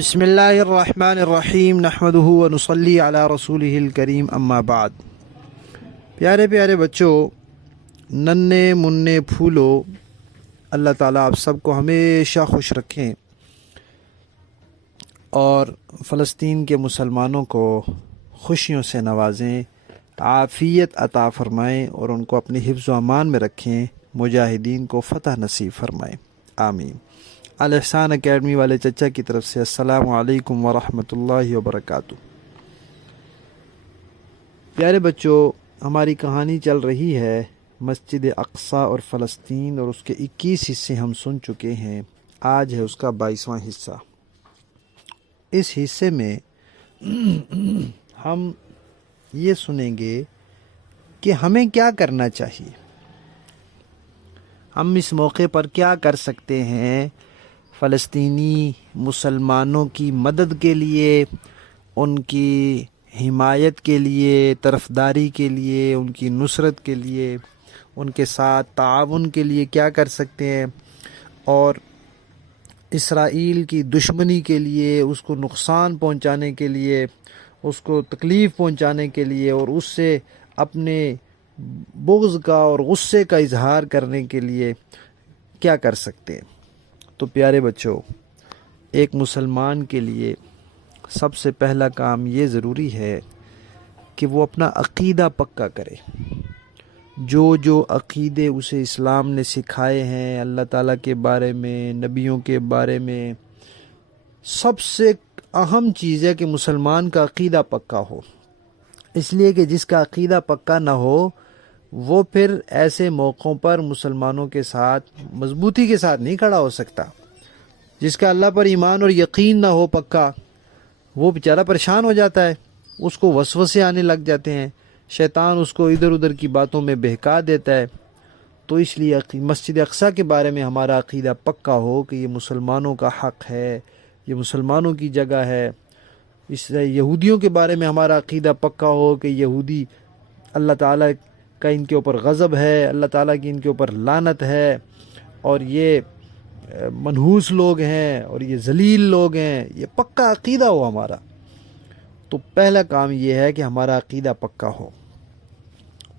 بسم اللہ الرحمن الرحیم نحمدہ ونصلی علی رسولہ الکریم اما بعد۔ پیارے پیارے بچوں، ننھے مننے پھولو، اللہ تعالیٰ آپ سب کو ہمیشہ خوش رکھیں اور فلسطین کے مسلمانوں کو خوشیوں سے نوازیں، عافیت عطا فرمائیں اور ان کو اپنی حفظ و امان میں رکھیں، مجاہدین کو فتح نصیب فرمائیں، آمین۔ الاحسان اکیڈمی والے چچا کی طرف سے السلام علیکم ورحمۃ اللہ وبرکاتہ۔ پیارے بچوں، ہماری کہانی چل رہی ہے مسجد اقصیٰ اور فلسطین، اور اس کے 21 حصے ہم سن چکے ہیں، آج ہے اس کا 22واں حصہ۔ اس حصے میں ہم یہ سنیں گے کہ ہمیں کیا کرنا چاہیے، ہم اس موقع پر کیا کر سکتے ہیں فلسطینی مسلمانوں کی مدد کے لیے، ان کی حمایت کے لیے، طرفداری کے لیے، ان کی نصرت کے لیے، ان کے ساتھ تعاون کے لیے کیا کر سکتے ہیں، اور اسرائیل کی دشمنی کے لیے، اس کو نقصان پہنچانے کے لیے، اس کو تکلیف پہنچانے کے لیے، اور اس سے اپنے بغض کا اور غصے کا اظہار کرنے کے لیے کیا کر سکتے ہیں۔ تو پیارے بچوں، ایک مسلمان کے لیے سب سے پہلا کام یہ ضروری ہے کہ وہ اپنا عقیدہ پکا کرے۔ جو عقیدے اسے اسلام نے سکھائے ہیں، اللہ تعالیٰ کے بارے میں، نبیوں کے بارے میں، سب سے اہم چیز ہے کہ مسلمان کا عقیدہ پکا ہو، اس لیے کہ جس کا عقیدہ پکا نہ ہو وہ پھر ایسے موقعوں پر مسلمانوں کے ساتھ مضبوطی کے ساتھ نہیں کھڑا ہو سکتا۔ جس کا اللہ پر ایمان اور یقین نہ ہو پکا، وہ بیچارہ پریشان ہو جاتا ہے، اس کو وسوسے آنے لگ جاتے ہیں، شیطان اس کو ادھر ادھر کی باتوں میں بہکا دیتا ہے۔ تو اس لیے مسجد اقصیٰ کے بارے میں ہمارا عقیدہ پکا ہو کہ یہ مسلمانوں کا حق ہے، یہ مسلمانوں کی جگہ ہے۔ اس یہودیوں کے بارے میں ہمارا عقیدہ پکا ہو کہ یہودی اللہ تعالیٰ کا ان کے اوپر غضب ہے، اللہ تعالیٰ کی ان کے اوپر لعنت ہے، اور یہ منحوس لوگ ہیں اور یہ ذلیل لوگ ہیں، یہ پکا عقیدہ ہو ہمارا۔ تو پہلا کام یہ ہے کہ ہمارا عقیدہ پکا ہو۔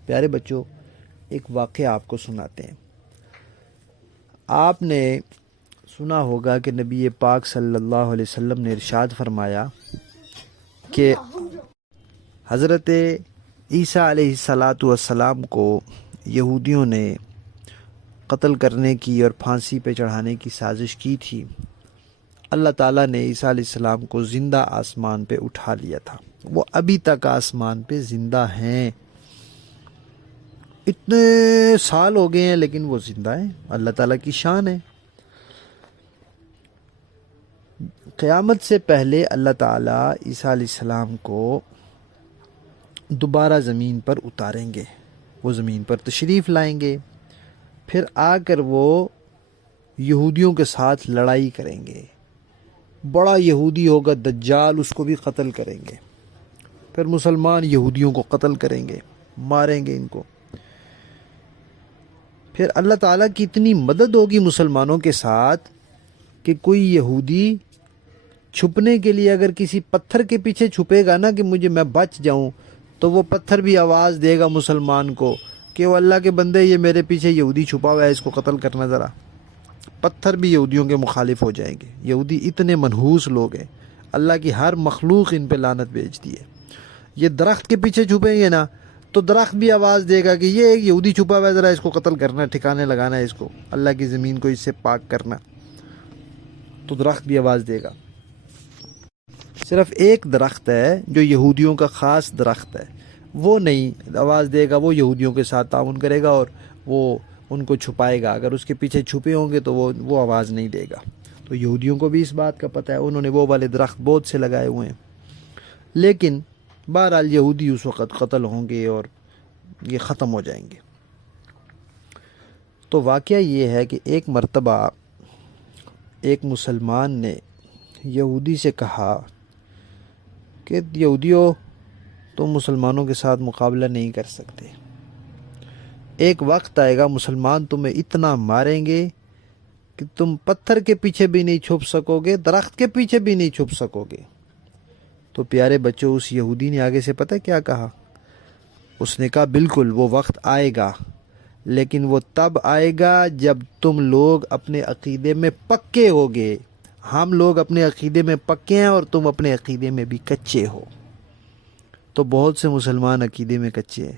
پیارے بچوں، ایک واقعہ آپ کو سناتے ہیں۔ آپ نے سنا ہوگا کہ نبی پاک صلی اللہ علیہ وسلم نے ارشاد فرمایا کہ حضرت عیسیٰ علیہ السلام کو یہودیوں نے قتل کرنے کی اور پھانسی پہ چڑھانے کی سازش کی تھی۔ اللہ تعالیٰ نے عیسیٰ علیہ السلام کو زندہ آسمان پہ اٹھا لیا تھا، وہ ابھی تک آسمان پہ زندہ ہیں، اتنے سال ہو گئے ہیں لیکن وہ زندہ ہیں، اللہ تعالیٰ کی شان ہے۔ قیامت سے پہلے اللہ تعالیٰ عیسیٰ علیہ السلام کو دوبارہ زمین پر اتاریں گے، وہ زمین پر تشریف لائیں گے، پھر آ کر وہ یہودیوں کے ساتھ لڑائی کریں گے۔ بڑا یہودی ہوگا دجال، اس کو بھی قتل کریں گے، پھر مسلمان یہودیوں کو قتل کریں گے، ماریں گے ان کو۔ پھر اللہ تعالیٰ کی اتنی مدد ہوگی مسلمانوں کے ساتھ کہ کوئی یہودی چھپنے کے لیے اگر کسی پتھر کے پیچھے چھپے گا نا کہ میں بچ جاؤں، تو وہ پتھر بھی آواز دے گا مسلمان کو کہ وہ اللہ کے بندے، یہ میرے پیچھے یہودی چھپا ہوا ہے، اس کو قتل کرنا ذرا۔ پتھر بھی یہودیوں کے مخالف ہو جائیں گے۔ یہودی اتنے منحوس لوگ ہیں، اللہ کی ہر مخلوق ان پہ لعنت بھیجتی ہے۔ یہ درخت کے پیچھے چھپیں گے نا تو درخت بھی آواز دے گا کہ یہ ایک یہودی چھپا ہوا ہے، ذرا اس کو قتل کرنا، ٹھکانے لگانا ہے، اس کو اللہ کی زمین کو اس سے پاک کرنا، تو درخت بھی آواز دے گا۔ صرف ایک درخت ہے جو یہودیوں کا خاص درخت ہے، وہ نہیں آواز دے گا، وہ یہودیوں کے ساتھ تعاون کرے گا اور وہ ان کو چھپائے گا۔ اگر اس کے پیچھے چھپے ہوں گے تو وہ آواز نہیں دے گا۔ تو یہودیوں کو بھی اس بات کا پتہ ہے، انہوں نے وہ والے درخت بہت سے لگائے ہوئے ہیں، لیکن بہرحال یہودی اس وقت قتل ہوں گے اور یہ ختم ہو جائیں گے۔ تو واقعہ یہ ہے کہ ایک مرتبہ ایک مسلمان نے یہودی سے کہا کہ یہودیوں، تم مسلمانوں کے ساتھ مقابلہ نہیں کر سکتے، ایک وقت آئے گا مسلمان تمہیں اتنا ماریں گے کہ تم پتھر کے پیچھے بھی نہیں چھپ سکو گے، درخت کے پیچھے بھی نہیں چھپ سکو گے۔ تو پیارے بچوں، اس یہودی نے آگے سے پتہ کیا کہا؟ اس نے کہا بالکل وہ وقت آئے گا، لیکن وہ تب آئے گا جب تم لوگ اپنے عقیدے میں پکے ہوگے۔ ہم لوگ اپنے عقیدے میں پکے ہیں اور تم اپنے عقیدے میں بھی کچے ہو۔ تو بہت سے مسلمان عقیدے میں کچے ہیں،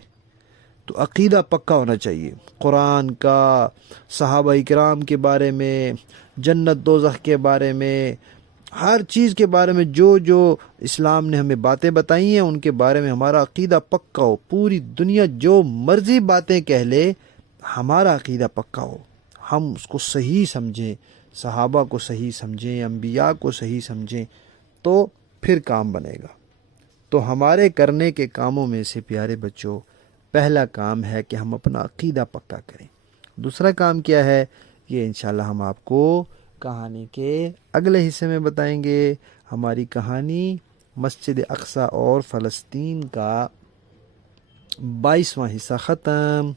تو عقیدہ پکا ہونا چاہیے، قرآن کا، صحابہ کرام کے بارے میں، جنت دوزخ کے بارے میں، ہر چیز کے بارے میں جو جو اسلام نے ہمیں باتیں بتائی ہیں ان کے بارے میں ہمارا عقیدہ پکا ہو۔ پوری دنیا جو مرضی باتیں کہہ لے، ہمارا عقیدہ پکا ہو، ہم اس کو صحیح سمجھیں، صحابہ کو صحیح سمجھیں، انبیاء کو صحیح سمجھیں، تو پھر کام بنے گا۔ تو ہمارے کرنے کے کاموں میں سے پیارے بچوں، پہلا کام ہے کہ ہم اپنا عقیدہ پکا کریں۔ دوسرا کام کیا ہے، یہ انشاءاللہ ہم آپ کو کہانی کے اگلے حصے میں بتائیں گے۔ ہماری کہانی مسجد اقصی اور فلسطین کا 22واں حصہ ختم۔